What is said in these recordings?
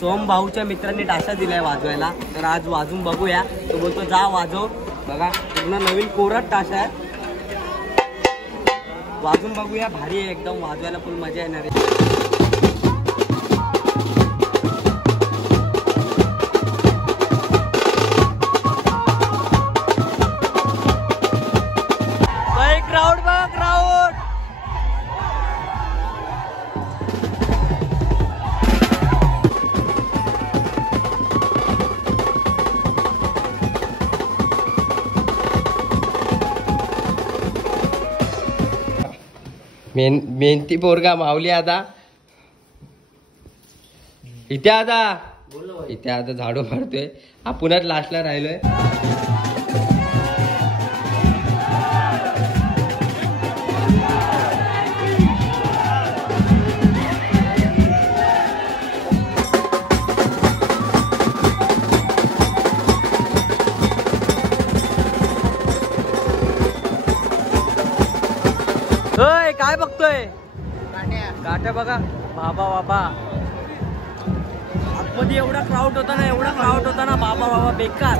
सोम भाऊच्या मित्रांनी टाशा दिलाय वाजवायला, तर आज वाजून बघूया. तो बोलतो जा वाजव. बघा पूर्ण नवीन कोरट टाशा आहे, वाजून बघूया. भारी आहे एकदम, वाजवायला फुल मजा येणार आहे. मेहनती पोरगा माऊली आता इथे आता झाडू मारतोय. आपणच लास्टला राहिलोय. काय बघतोय? गाठ्या बघा. बाबा आतमध्ये एवढा क्राऊड होता ना, बाबा बेकार.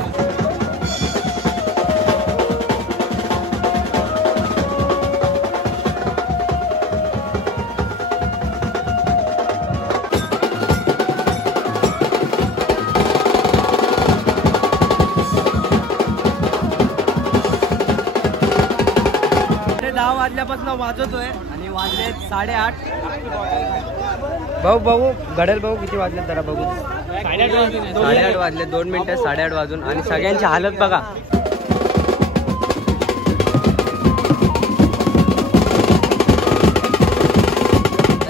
वाजल्यापासून वाजवतोय आणि वाजले 8:30. भाऊ घडेल भाऊ किती वाजले जरा बघू. 8:30 वाजले. 2 मिनिटं 8:30 वाजून आणि सगळ्यांची हालत बघा.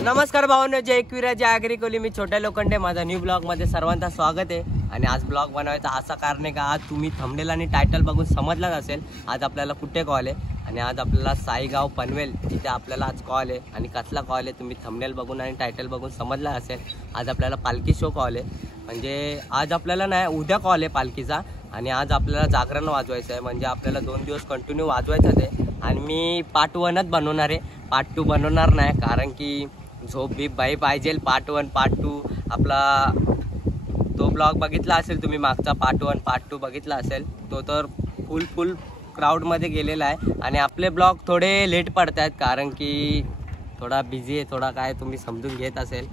नमस्कार भावांनो, जय एकविरा जय आगरी कोली. मी छोट्या लोखंडे. माझा न्यू ब्लॉग मध्ये सर्वांचं स्वागत आहे. आणि आज ब्लॉग बनवायचा असा कारण आहे का, आज तुम्ही थंबनेल आणि टायटल बघून समजलाच असेल आज आपल्याला कुठे कॉल आहे. आणि आज आपल्याला साईगाव पनवेल तिथे आपल्याला आज कॉल आहे. आणि कसला कॉल आहे तुम्ही थंबनेल बघून आणि टायटल बघून समजला असेल. आज आपल्याला पालखी शो कॉल आहे. म्हणजे आज आपल्याला नाही, उद्या कॉल आहे पालखीचा. आणि आज आपल्याला जागरण वाजवायचं आहे. म्हणजे आपल्याला 2 दिवस कंटिन्यू वाजवायचं आहे. आणि मी पार्ट 1च बनवणार आहे, पार्ट 2 बनवणार नाही. कारण की झोप बीप बाई पाहिजे. पार्ट 1 पार्ट 2 आपला तो ब्लॉग बघितला असेल तुम्ही, मागचा पार्ट 1 पार्ट 2 बघितला असेल तो, तर फुल क्राऊडमध्ये गेलेला आहे. आणि आपले ब्लॉग थोडे लेट पडत आहेत कारण की थोडा बिझी आहे, थोडा काय तुम्ही समजून घेत असेल.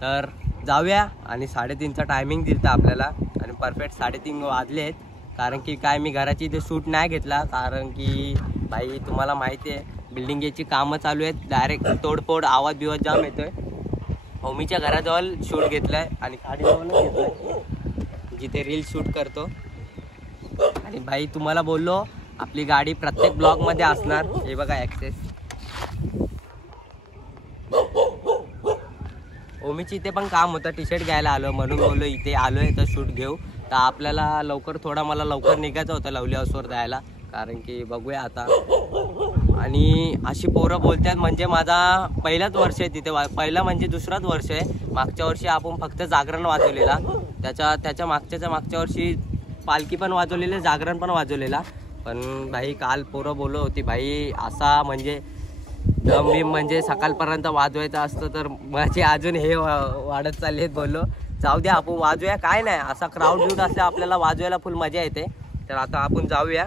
तर जाऊया. आणि 3:30चा टायमिंग दिलं आपल्याला आणि परफेक्ट 3:30 वाजले आहेत. कारण की काय मी घराची इथे शूट नाही घेतला, कारण की भाई तुम्हाला माहिती आहे बिल्डिंगची कामं चालू आहेत. डायरेक्ट तोडफोड आवाज बिवाज जाम येतोय. होमीच्या घराजवळ शूट घेतलाय आणि खाडीजवळच घेतलाय जिथे रील शूट करतो. आणि भाई तुम्हाला बोललो आपली गाडी प्रत्येक ब्लॉग मध्ये असणार. हे बघा ॲक्सेस. ओमीची इथे पण काम होतं, टी शर्ट घ्यायला आलो म्हणून बोललो इथे आलोय तर शूट घेऊ. तर आपल्याला मला लवकर निघायचं होतं लवली हाऊसवर जायला, कारण की बघूया आता. आणि अशी पोरं बोलतात म्हणजे माझा पहिलाच वर्ष आहे तिथे, पहिला म्हणजे दुसराच वर्ष आहे. मागच्या वर्षी आपण फक्त जागरण वाजवलेला, त्याच्या मागच्या वर्षी पालखी पण वाजवलेली, जागरण पण वाजवलेला. पण भाई काल पोरं बोलत होती भाई असा म्हणजे दम बिम म्हणजे सकाळपर्यंत वाजवायचं असतं, तर माझे अजून हे वाढत चालले आहेत. बोललो जाऊ द्या आपण वाजवूया, काय नाही असा क्राऊड ब्यूट असल्या आपल्याला वाजवायला फुल मजा येते. तर आता आपण जाऊया.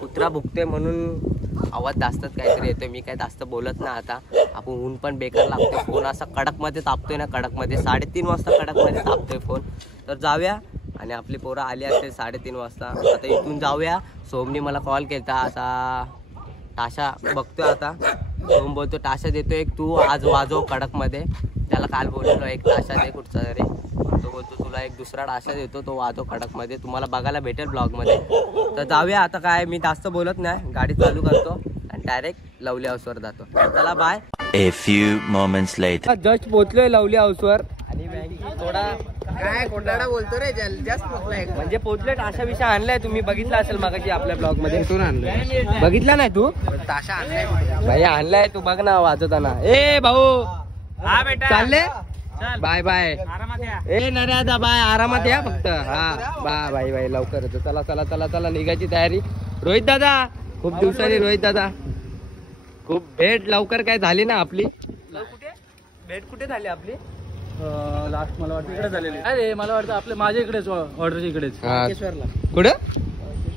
कुत्रा भुकते म्हणून आवाज जास्तच काहीतरी येतोय, मी काय जास्त बोलत नाही आता. आपण ऊन पण बेकार लागतोय, फोन असा कडकमध्ये तापतोय ना, कडकमध्ये 3:30 वाजता कडकमध्ये तापतोय फोन. तर जाऊया. आणि आपली पोरं आली असते 3:30 वाजता. आता इथून जाऊया. सोमनी मला कॉल केला, असा टाशा बघतोय. आता सोम बोलतो टाशा देतो एक, तू आज वाजव कडकमध्ये. त्याला काल बोललो एक टाशा दे कुठचा तरी, तो बोलतो तुला एक दुसरा टाशा देतो, तो वाजव कडकमध्ये. तुम्हाला बघायला भेटेल ब्लॉगमध्ये. तर जाऊया. आता काय मी जास्त बोलत नाही, गाडी चालू करतो आणि डायरेक्ट लवली हाऊसवर जातो. चला bye. A few moments later. Just पोहोचलोय लवली हाऊसवर. आणि थोडा काय कोंडाडा बोलतो रे, जास्त पोहोचलाय म्हणजे पोहोचले. टाशा विषय आणलाय तुम्ही बघितला असेल मागाशी आपल्या ब्लॉग मध्ये. बघितला नाही तू? ताशा आणलाय भाई, आणलाय तू बघ ना वाजवताना. ए भाऊ हा बेटा चालले, बाय बाय. ए नर्यादा बाय, आरामात या फक्त. हा बाय बाय लवकर येतो. चला चला चला चला निघायची तयारी. रोहित दादा खूप दिवसांनी, रोहित दादा खूप भेट लवकर काय झाली ना आपली. भेट कुठे झाली आपली? लास्ट मला वाटतं इकडे झालेली. अरे मला वाटतं आपल्या माझ्या इकडेच ऑर्डरच्या इकडेच. कुठं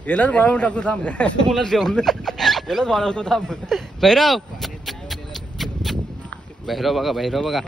यालाच वाळवून टाकतो थांब. मुलाच जेवण यालाच वाळवतो थांब. भैरव भैरव बघा भैरव बघा.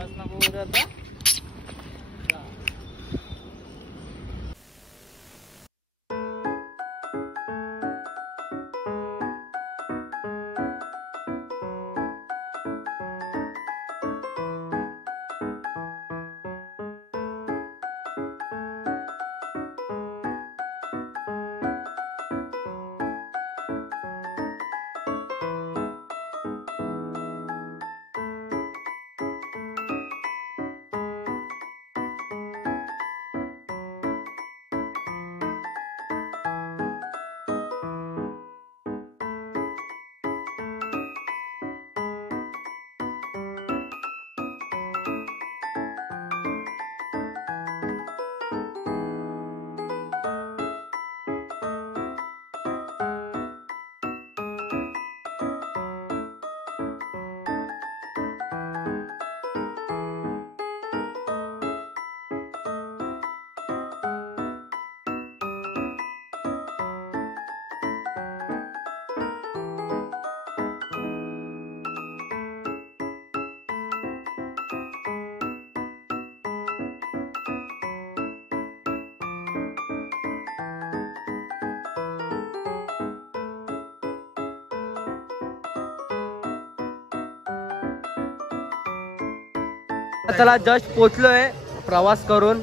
चला जस्ट पोचलोय प्रवास करून.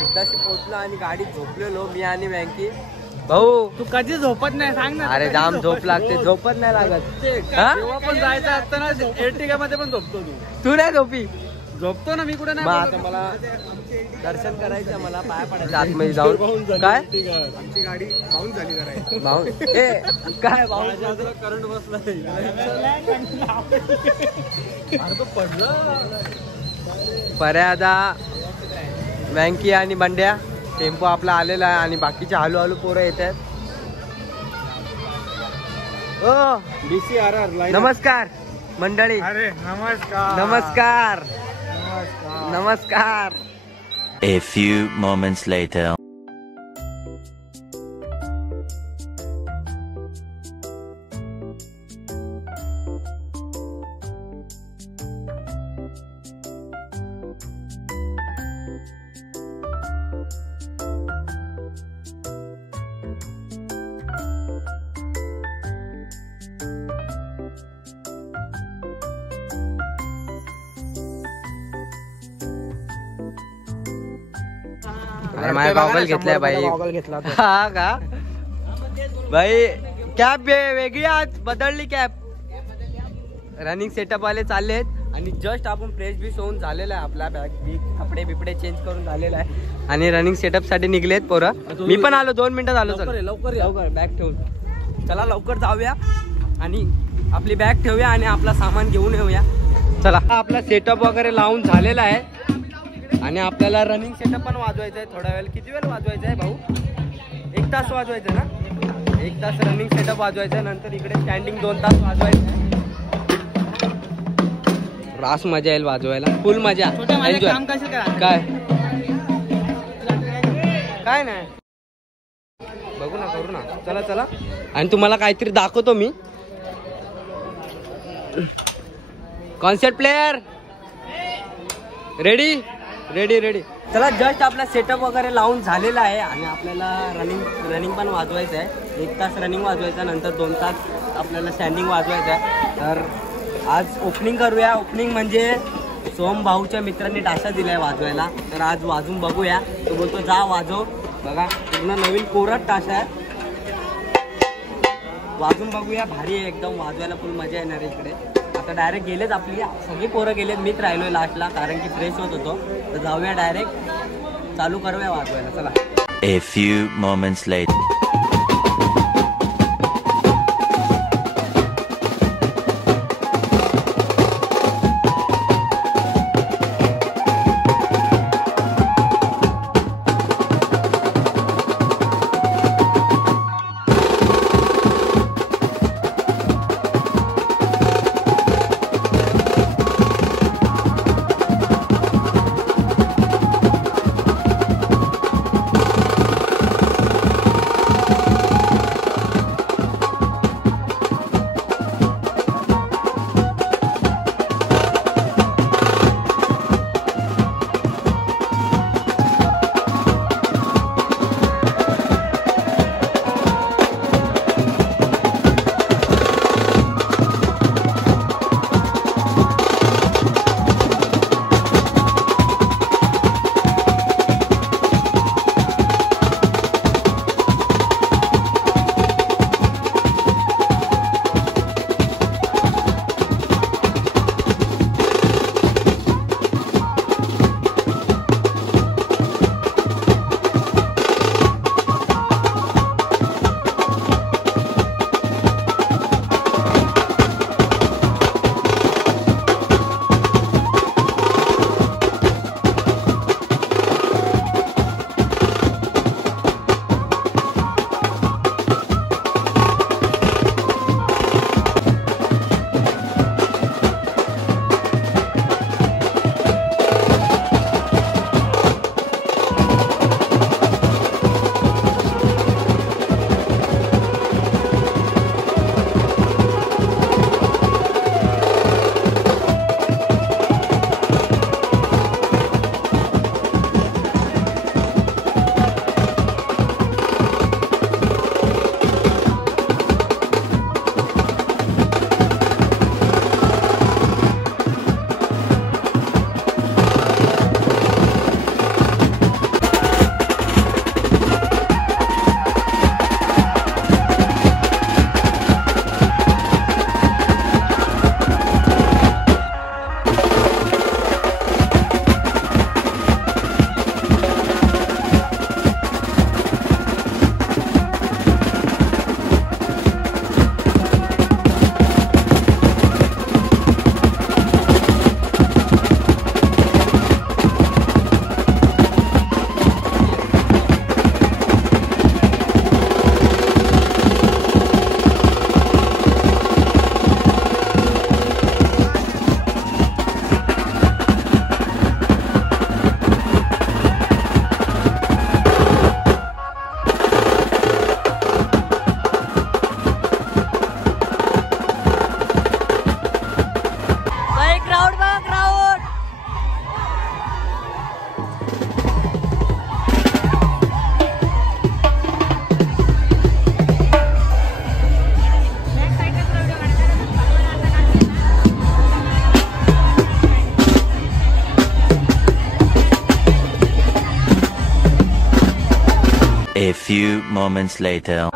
एकदाशी पोचलो आणि गाडीत झोपलेलो मी आणि बँकी. भाऊ तू कधी झोपत नाही सांग ना. अरे जाम झोप लागते. झोपत नाही लागत. हा? जेव्हा पण जायचं असतं ना एर्टिगा मध्ये पण झोपतो तू. तू नाही झोपी. झोपतो ना मी कुठे मग आता नाही. मला दर्शन करायचं. मला पाय पडायचं आतमध्ये जाऊन. काय आमची गाडी पाहून झाली जरा. भाऊ ए काय भाऊ करंट बसला पडलं. पर्यादा बँकी आणि बंड्या टेम्पो आपला आलेला आहे आणि बाकीचे हळूहळू पोरं येत आहेत. ओ DCRR नमस्कार मंडळी. अरे नमस्कार. नमस्कार नमस्कार. A few moments later. अरे माझा गॉगल घेतलाय बाई. हा का भाई. कॅब वेगळी आज बदलली कॅब. रनिंग सेटअप वाले चाललेत आणि जस्ट आपण फ्रेश बीस होऊन झालेला आहे. आपला बॅग बी कपडे बिपडे चेंज करून झालेला आहे आणि रनिंग सेटअप साठी निघलेत पोरं. मी पण आलो 2 मिनिटात आलो. चल लवकर लवकर बॅग ठेवून चला लवकर जाऊया आणि आपली बॅग ठेवूया आणि आपला सामान घेऊन येऊया. चला आपला सेटअप वगैरे लावून झालेला आहे आणि आपल्याला रनिंग सेटअप पण वाजवायचं आहे. थोडा वेळ किती वेळ वाजवायचा आहे भाऊ? 1 तास वाजवायचं ना. 1 तास रनिंग सेटअप वाजवायचं आहे. नंतर इकडे स्टँडिंग 2 तास वाजवायचं आहे. रास मजा येईल वाजवायला. फुल मजा. एन्जॉय. काय काय नाही बघू ना करू ना. चला चला. आणि तुम्हाला काहीतरी दाखवतो मी. Concert player ready ready ready. चला जस्ट आपला सेटअप वगैरे लावून झालेला आहे आणि आपल्याला रनिंग पण वाजवायचं आहे. 1 तास रनिंग वाजवायचं नंतर 2 तास आपल्याला स्टँडिंग वाजवायचं आहे. तर आज ओपनिंग करूया. ओपनिंग म्हणजे सोम भाऊच्या मित्रांनी टाशा दिलाय वाजवायला. तर आज वाजून बघूया. तो बोलतो जा वाजव. बघा पूर्ण नवीन कोरट टाशा आहे. वाजून बघूया. भारी आहे एकदम. वाजवायला फुल मजा येणार आहे इकडे. आता डायरेक्ट गेलेत आपली सगळी पोरं गेलेत. मीच राहिलोय लास्टला कारण की फ्रेश होत होतो. तर जाऊया डायरेक्ट चालू करूया वाजवायला. चला. A few moments later. few moments later.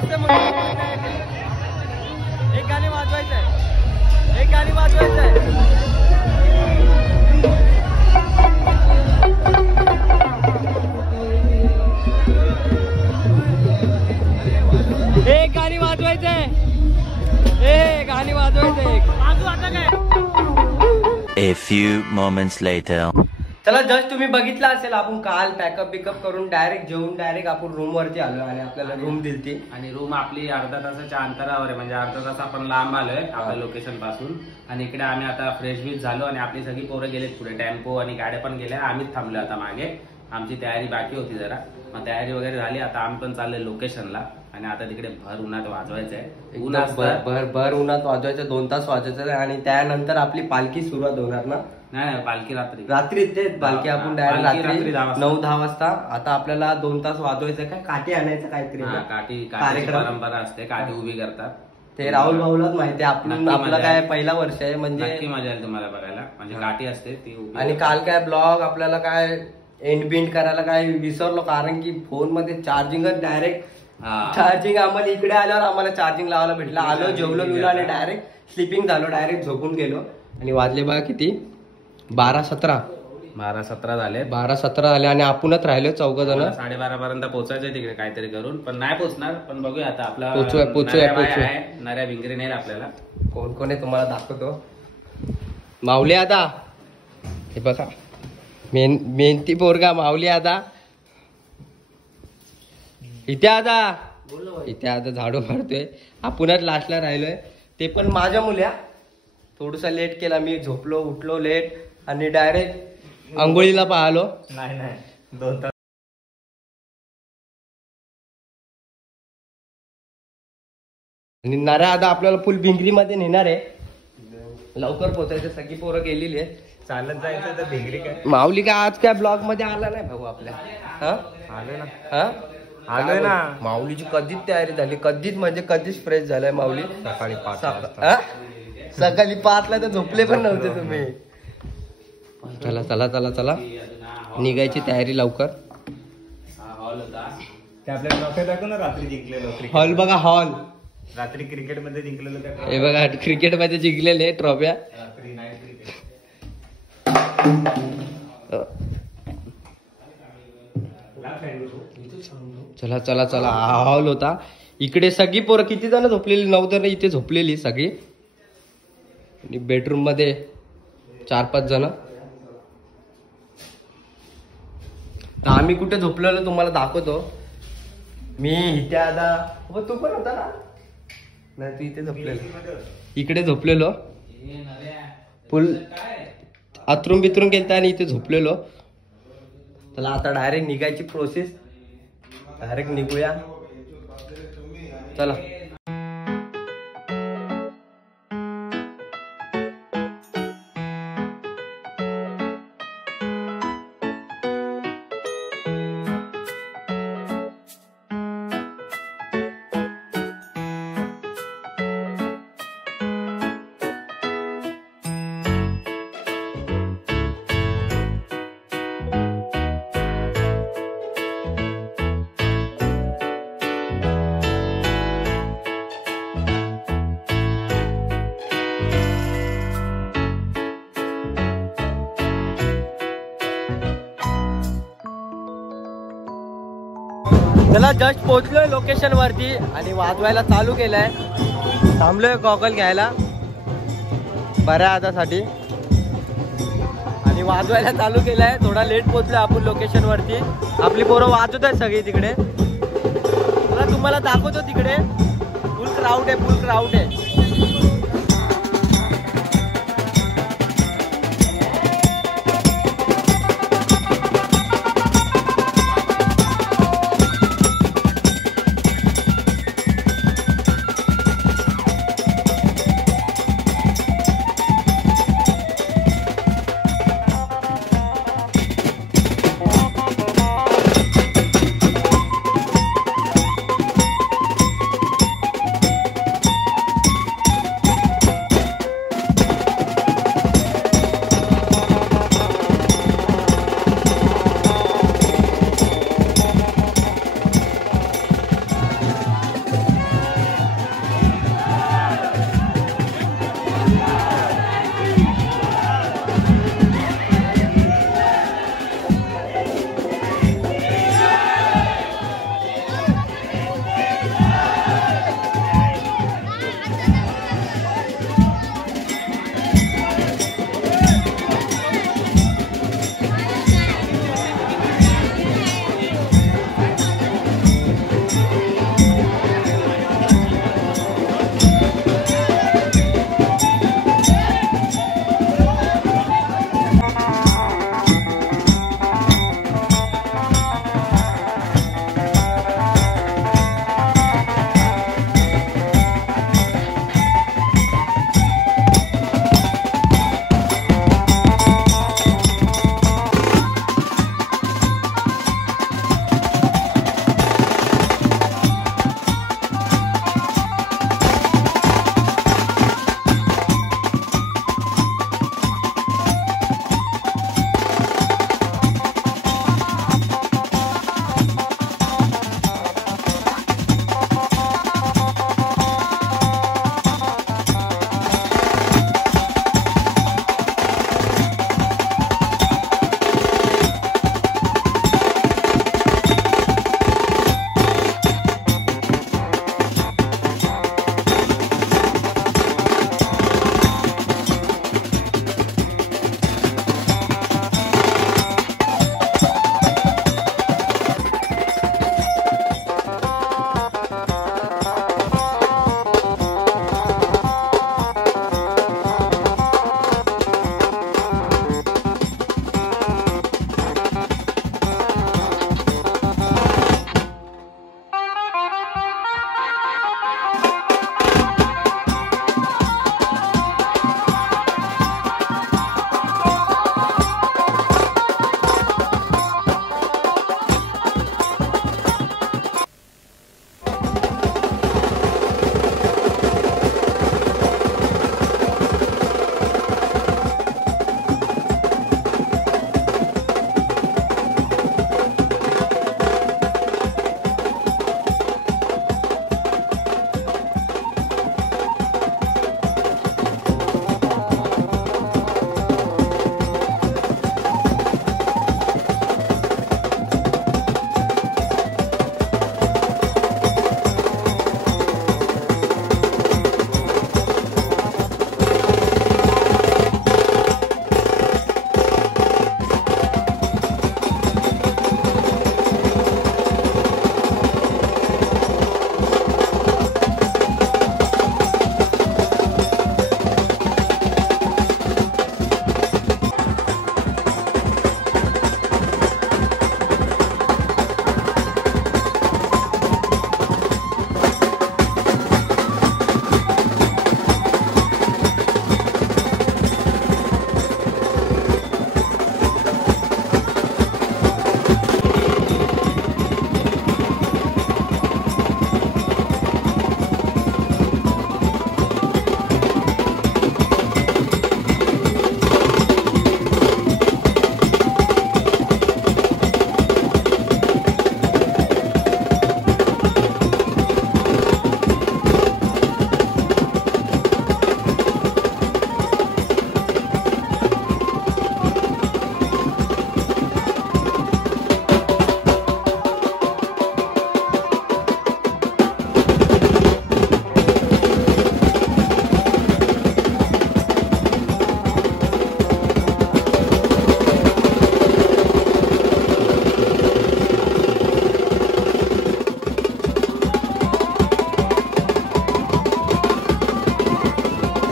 वाजता एक गाणी वाजवायचं आहे, एक गाणी वाजवायचं आहे. एक गाणी वाजवायचंय, ए गाणी वाजवायचंय. वाजू आता काय. A few moments later. चला जस्ट तुम्ही बघितलं असेल आपण काल पॅकअप बिकअप करून डायरेक्ट जेवून डायरेक्ट आपण रूम वरती आलो आणि आपल्याला रूम दिलती. आणि रूम आपली अर्धा तासाच्या अंतरावर आहे, म्हणजे अर्धा तास आपण लांब आलोय आपल्या लोकेशन पासून. आणि इकडे आम्ही आता फ्रेश बीच झालो आणि आपली सगळी पोरं गेलेत पुढे, टेम्पो आणि गाड्या पण गेल्या, आम्हीच थांबलो आता मागे. आमची तयारी बाकी होती जरा, मग तयारी वगैरे झाली. आता आम्ही पण चाललोय लोकेशनला आणि आता तिकडे भर उन्हात वाजवायचंय. ऊन असतं, भर उन्हात वाजवायचं, 2 तास वाजवायचं आणि त्यानंतर आपली पालखी सुरुवात होणार ना. नाही पालखी रात्री रात्री तेच पालखी आपण डायरेक्ट पालखी रात्री 10 वाजता. 9-10 वाजता. आता आपल्याला 2 तास वाजवायचं काय, काठी आणायचं काहीतरी हा, काठी कार्यक्रम. परंपरा असते, काठी उभी करतात. ते राहुल भाऊलाच माहिती आहे. नक्की आपलं मजा काय आहे. पहिला वर्ष आहे नक्की म्हणजे. मजा येईल तुम्हाला बघायला, म्हणजे काठी असते ती उभी. आणि काल काय ब्लॉग आपल्याला काय एंड बिंड करायला काय विसरलो, कारण की फोन मध्ये चार्जिंगच डायरेक्ट हा. चार्जिंग आम्हाला इकडे आल्यावर आम्हाला चार्जिंग लावायला भेटलं. आलो जेवलो गेलो आणि डायरेक्ट स्लिपिंग झालो, डायरेक्ट झोपून गेलो. आणि वाजले बघा किती, 12-17 झाले. 12-17 झाले आणि आपणच राहिलो 4 जण. 12:30 पर्यंत पोहोचायचंय तिकडे काहीतरी करून, पण नाही पोहोचणार. पण बघूया आता आपला पोचूया. नऱ्या भिंगरी नाही आपल्याला. कोण कोण आहे तुम्हाला दाखवतो. माऊली आता हे बघा, मेहनती पोरगा माऊली आता इथे आता झाडू मारतोय. आपणच लास्टला राहिलोय, ते पण माझ्या मुल्या. थोडसा लेट केला मी, झोपलो उठलो लेट आणि डायरेक्ट आंघोळीला पाहलो. नाही 2 तास. आणि नारा आता आपल्याला फुल भिंगरी मध्ये नेणार आहे. लवकर पोहोचायचं, सगळी पोरं गेलेली आहेत. चालत जायचं तर भिंगरी काय. माऊली काय आज काय ब्लॉग मध्ये आला नाही भाऊ आपल्या. आलोय ना. हा आलोय ना. माऊलीची कधीच तयारी झाली, कधीच म्हणजे कधीच फ्रेश झालाय माऊली. सकाळी 5 सकाळी 5ला तर झोपले पण नव्हते तुम्ही. चला निघायची तयारी लवकर. ते आपल्या ट्रॉफी दाखव ना, रात्री जिंकलेलो. हॉल बघा, हॉल रात्री क्रिकेट मध्ये जिंकलेलो. हे बघा, क्रिकेट मध्ये जिंकलेले ट्रॉफ्या. रात्री नाही क्रिकेट. चला हा हॉल होता. इकडे सगळी पोरं किती जण झोपलेली, 9 जण इथे झोपलेली सगळी. आणि बेडरूम मध्ये 4-5 जण. तर आम्ही कुठे झोपलेलो तुम्हाला दाखवतो. मी इथे आता तू पण होता ना. नाही तू इथे झोपलेलो, इकडे झोपलेलो. फुल आतरून बितरून गेलता आणि इथे झोपलेलो. चला आता डायरेक्ट निघायची प्रोसेस, डायरेक्ट निघूया. चला चला जस्ट पोहोचलोय लोकेशन वरती आणि वाजवायला चालू केलंय. थांबलोय गॉगल घ्यायला बऱ्या आतासाठी आणि वाजवायला चालू केलंय. थोडा लेट पोहोचलोय आपण लोकेशन वरती. आपली पोरं वाजवत आहेत सगळी तिकडे. तुम्हाला दाखवतो तिकडे फुल क्राऊड आहे.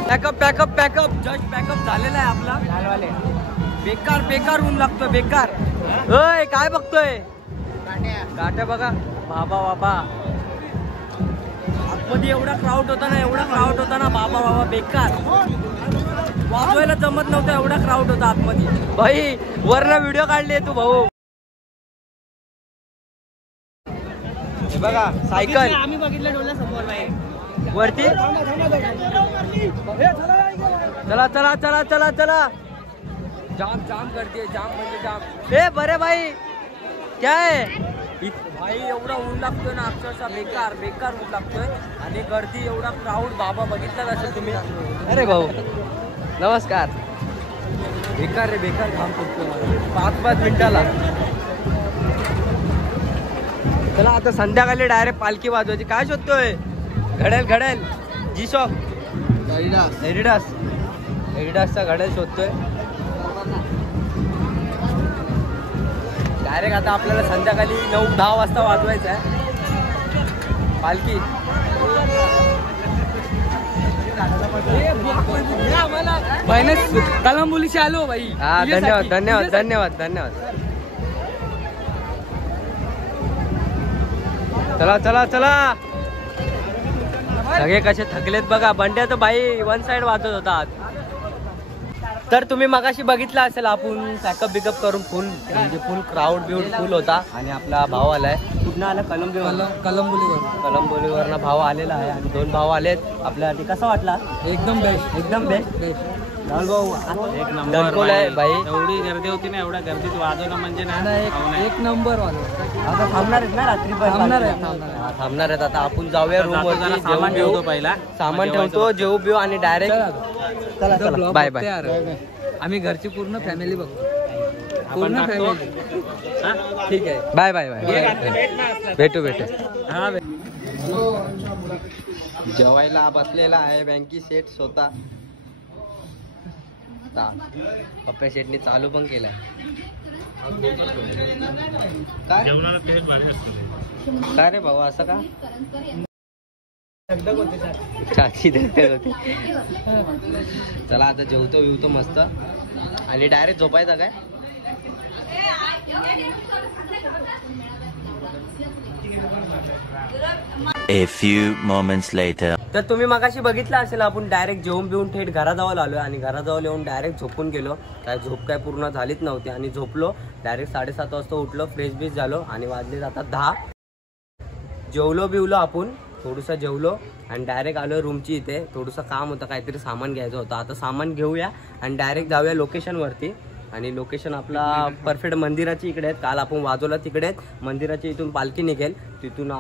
पॅकअप जस्ट पॅकअप झालेला आहे आपला लालवाले. बेकार ऊन लागतोय बेकार. ओय काय बघतोय गाठ्या बघा बाबा आतमध्ये एवढा क्राऊड होता ना बाबा बेकार वाजवायला जमत नव्हतं एवढा क्राऊड होता आतमध्ये. भाई वरनं व्हिडिओ काढले तू भाऊ. हे बघा सायकल आम्ही बघितलं डोल्या समोर नाही वरती. चला जाम करते जाम म्हणजे जाम. ए बरे भाई क्या है भाई एवढा ऊन लागतोय ना अक्षरशः बेकार ऊन लागतोय आणि गर्दी एवढा क्राऊड बाबा बघितला असेल तुम्ही. अरे भाऊ नमस्कार. बेकार काम करतोय 5 मिनिटाला. चला आता संध्याकाळी डायरेक्ट पालखी वाजवायची. काय शोधतोय घडेल जी शॉप एडिडासचा घडेल शोधतोय. डायरेक्ट आता आपल्याला संध्याकाळी 9-10 वाजता वाजवायचं आहे पालखी. कलंबोलीशी आलो भाई. हा धन्यवाद. चला सगळे कसे थकलेत बघा. बंड्या तर बाई 1 साइड वाजत होता. तर तुम्ही मगाशी बघितलं असेल आपण पॅकअप बिकअप करून फुल क्राऊड फुल होता आणि आपला भाऊ आलाय. कुठं आला कलंबोलीवर भाऊ आलेला आहे आणि 2 भाऊ आलेत आपल्यासाठी. कसा वाटला? एकदम बेस्ट. एक नंबर आहे भाई. एवढी गर्दी होती ना एवढ्या गर्दीत वाजवणं म्हणजे ना एक नंबर आता थांबणार आहेत ना रात्री थांबणार आहेत. आता आपण जाऊया रूम वर. सामान ठेवतो पहिला. सामान ठेवतो जेवू बिऊ आणि डायरेक्ट चला बाय. आम्ही घरची पूर्ण फॅमिली बघतो. पूर्ण ठीक आहे. बाय भेटू. जेवायला बसलेला आहे बँकी सेट स्वतः. पप्पा शेटनी चालू पण केलाय. काय रे भाऊ असं का? चला आता जेवतो मस्त आणि डायरेक्ट झोपायचा काय. A few moments later. तर तुम्ही मगाशी बघितलं असेल आपण डायरेक्ट जेवून बिवून थेट घराजवळ आलोय आणि घराजवळ येऊन डायरेक्ट झोपून गेलो. काय झोप काय पूर्ण झालीच नव्हती आणि झोपलो. डायरेक्ट 7:30 वाजता उठलो, फ्रेश झालो आणि वाजले जातात 10. जेवलो बिवलो आपण थोडंसं जेवलो आणि डायरेक्ट आलो रूमची इथे. थोडंसं काम होतं काहीतरी सामान घ्यायचं होतं. आता सामान घेऊया आणि डायरेक्ट जाऊया लोकेशनवरती. आणि लोकेशन आपला परफेक्ट मंदिराची इकडे आहेत. काल आपण वाजवला तिकडे आहेत. मंदिराची इथून पालखी निघेल. तिथून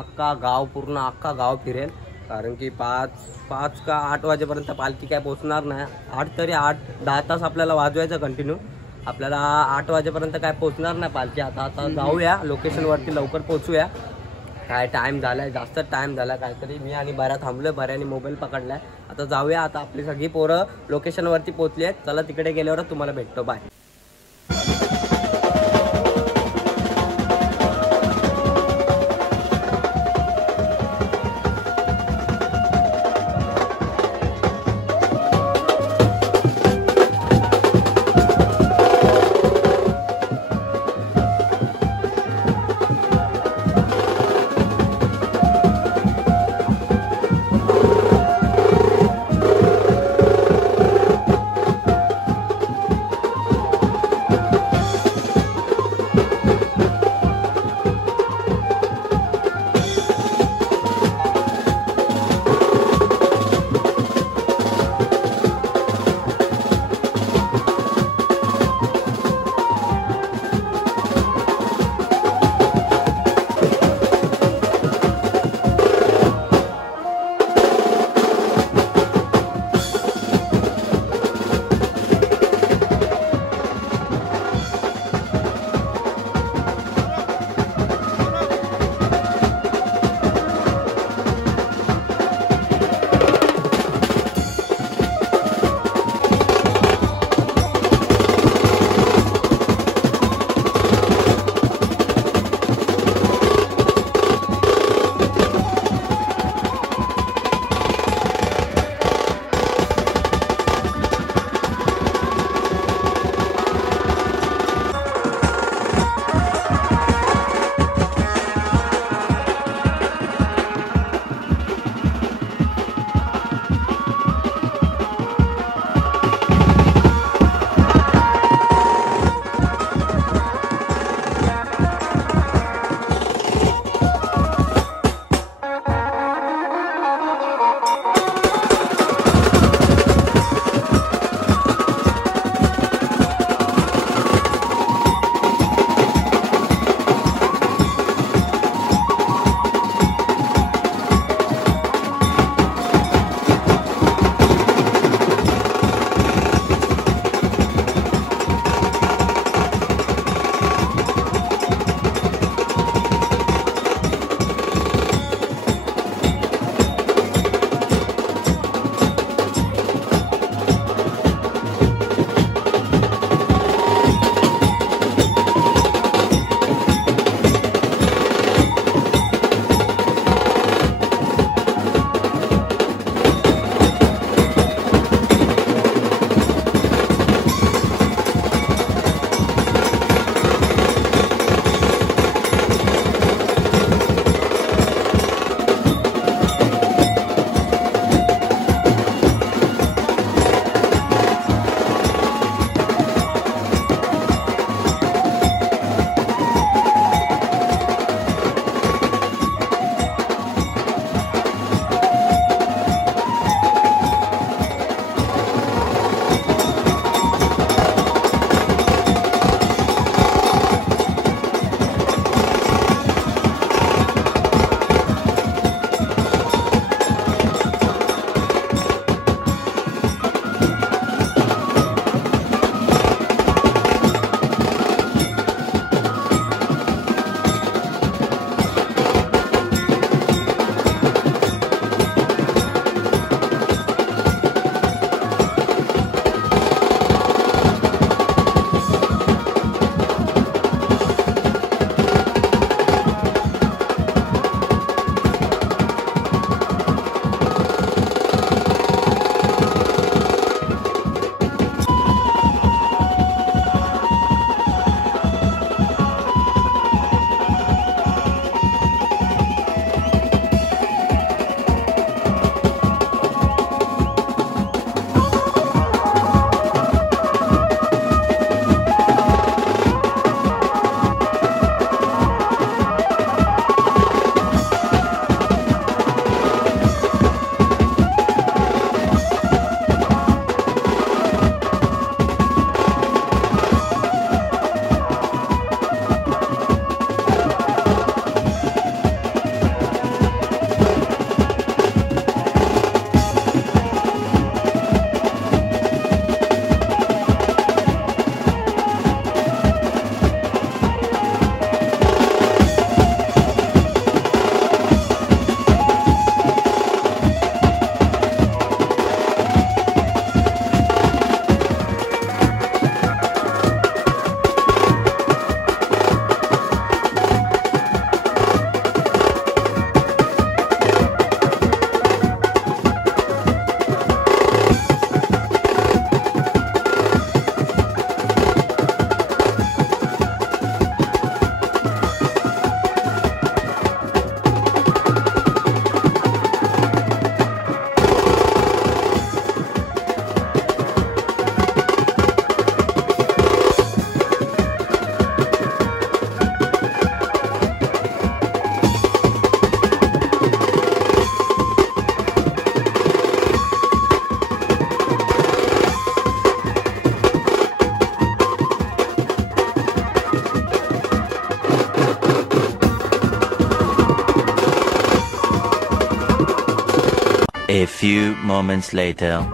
पूर्ण अख्खा गाव फिरेल. कारण की 5 का 8 वाजेपर्यंत पालखी काय पोचणार नाही. 8-10 तास आपल्याला वाजवायचं कंटिन्यू. आपल्याला 8 वाजेपर्यंत काय पोचणार नाही पालखी. आता जाऊया लोकेशनवरती लवकर पोचूया. काय टाइम झालाय जास्त टाइम झाला काहीतरी. मी आणि बऱ्या थांबलोय. बऱ्याने मोबाईल पकडलाय. आता जाऊया. आता आपली सगळी पोरं लोकेशनवरती पोचली आहेत. चला तिकडे गेल्यावरच तुम्हाला भेटतो. Bye. A few moments later.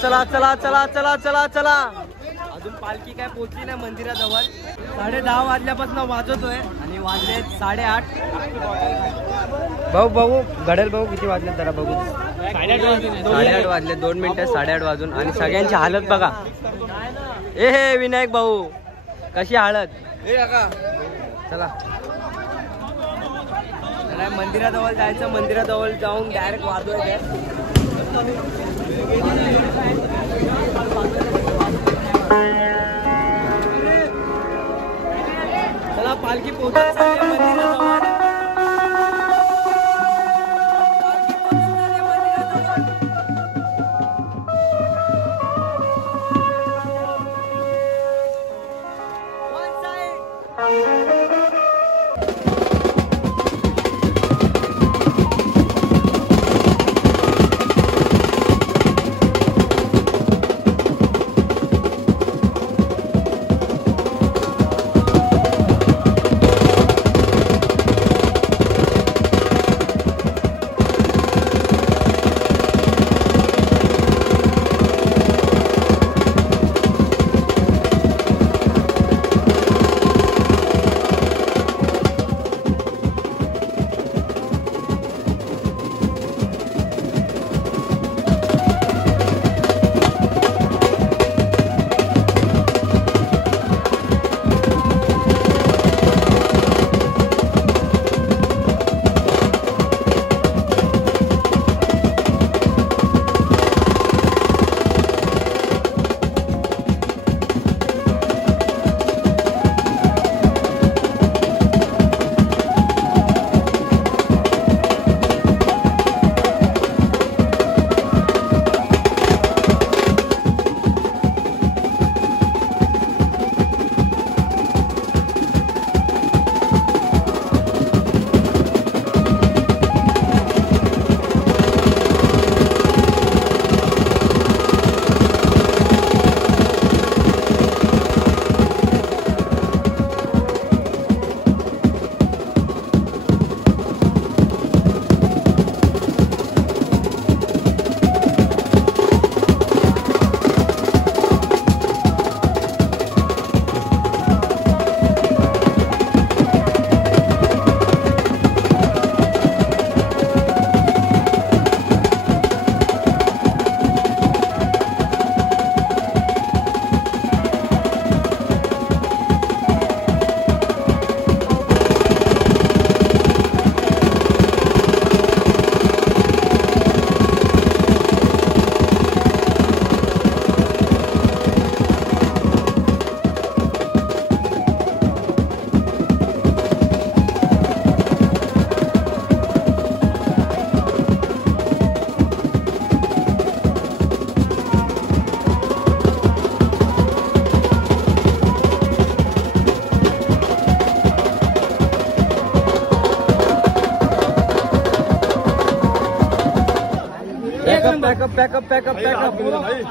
चला चला चला चला चला चला अजून पालखी काय पोहोचली नाही मंदिराजवळ. 10:30 वाजल्यापासून वाजवतोय आणि वाजले 8:30. भाऊ घडेल भाऊ किती वाजले जरा बघू. 8:30 वाजले 2 मिनिटं 8:30 वाजून आणि सगळ्यांची हालत बघा. हे विनायक भाऊ कशी हालत. चला मंदिराजवळ जायचं. मंदिराजवळ जाऊन डायरेक्ट वाजवायचं. चला पालखी पोहोचत चालली आहे मंदिराजवळ.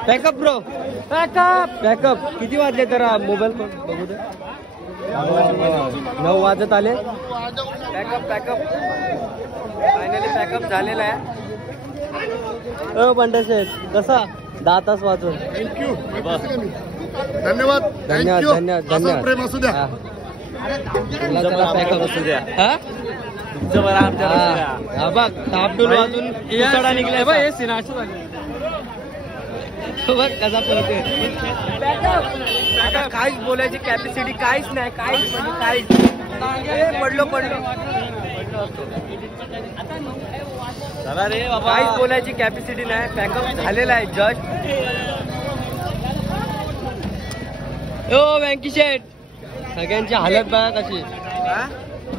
पॅकअप ब्रो पॅकअप किती वाजले तर मोबाईल बघू दे 9 वाजत आले पॅकअप फायनली पॅकअप झालेला आहे बंडा शेठ कसा 10 तास वाजून धन्यवाद धन्यवाद प्रेम असू द्या पॅकअप असू द्या बघ तापडून वाजून उसळा निघलाय बघ हे सिनाशू बघ कसा पळतोय आता काहीच बोलायची कॅपॅसिटी काहीच नाही काहीच म्हणजे काहीच पडलो चला रे बाबा काहीच बोलायची कॅपॅसिटी नाही पॅकअप झालेला आहे जस्ट ओ व्यंकी शेठ सगळ्यांची हालत बघा कशी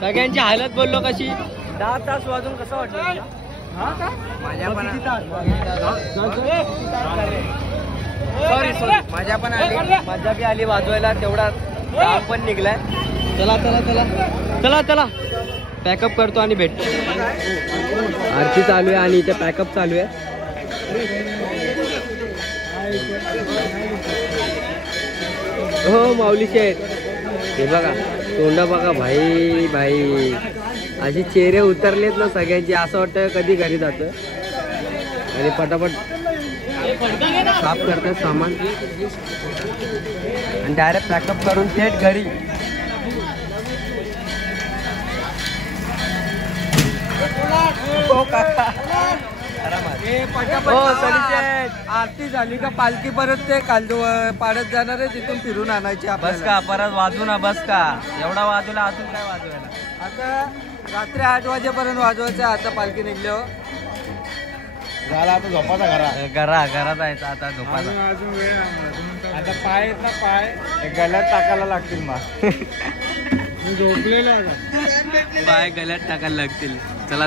सगळ्यांची हालत बोललो कशी 10 तास वाजून कसं वाटलं माझ्या पण आली मजा बी आली वाजवायला तेवढा काम पण निघलाय चला पॅकअप करतो आणि भेटतो आरती चालू आहे आणि इथे पॅकअप चालू आहे हो माऊली शेठ हे बघा तोंड बघा भाई अशी चेहरे उतरलेत ना सगळ्यांची असं वाटतं कधी घरी जातं आणि पटापट साफ करतात सामान आणि डायरेक्ट पॅकअप करून थेट घरी हो काका आरती झाली का पालखी परत ते कालदू पाडत जाणार आहे तिथून फिरून आणायची बस का परत वाजू ना बस का एवढा वाजवला अजून काय वाजवायला आता रात्री 8 वाजेपर्यंत वाजवायचं आता पालखी निघली हो झाला आता झोपाचा घरात जायचं आता झोपायला आता पाय गळ्यात टाकायला लागतील मग झोपलेलं पाय गळ्यात टाकायला लागतील चला